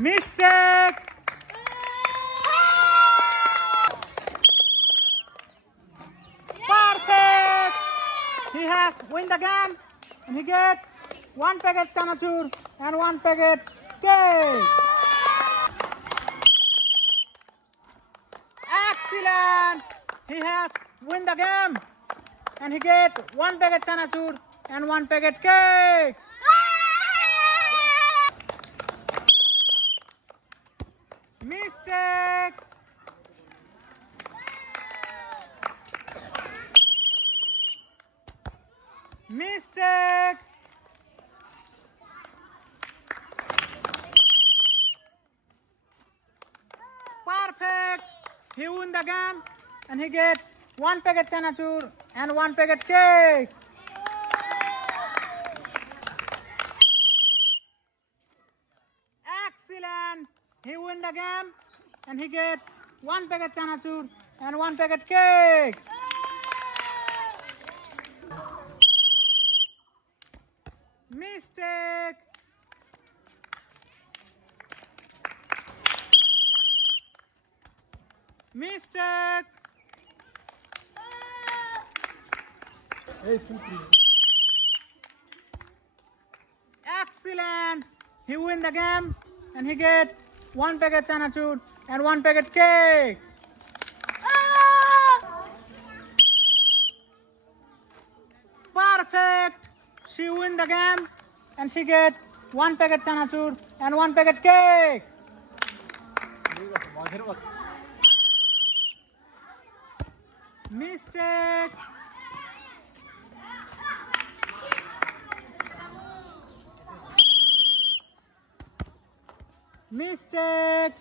Mistake. Perfect. He has win the game and he get one packet chanachur and one packet cake. Excellent. He has win the game and he get one packet chanachur and one packet cake. Mistake. Mistake. Perfect. He won the game and he get one packet chanachur and one packet cake. Excellent. He win the game and he get one packet chanachur and one packet cake. Mistake. Mistake. Excellent. He win the game and he get one packet chanachur and one packet cake. Perfect. She win the game and she get one packet chanachur and one packet cake. Mistake. Mistake.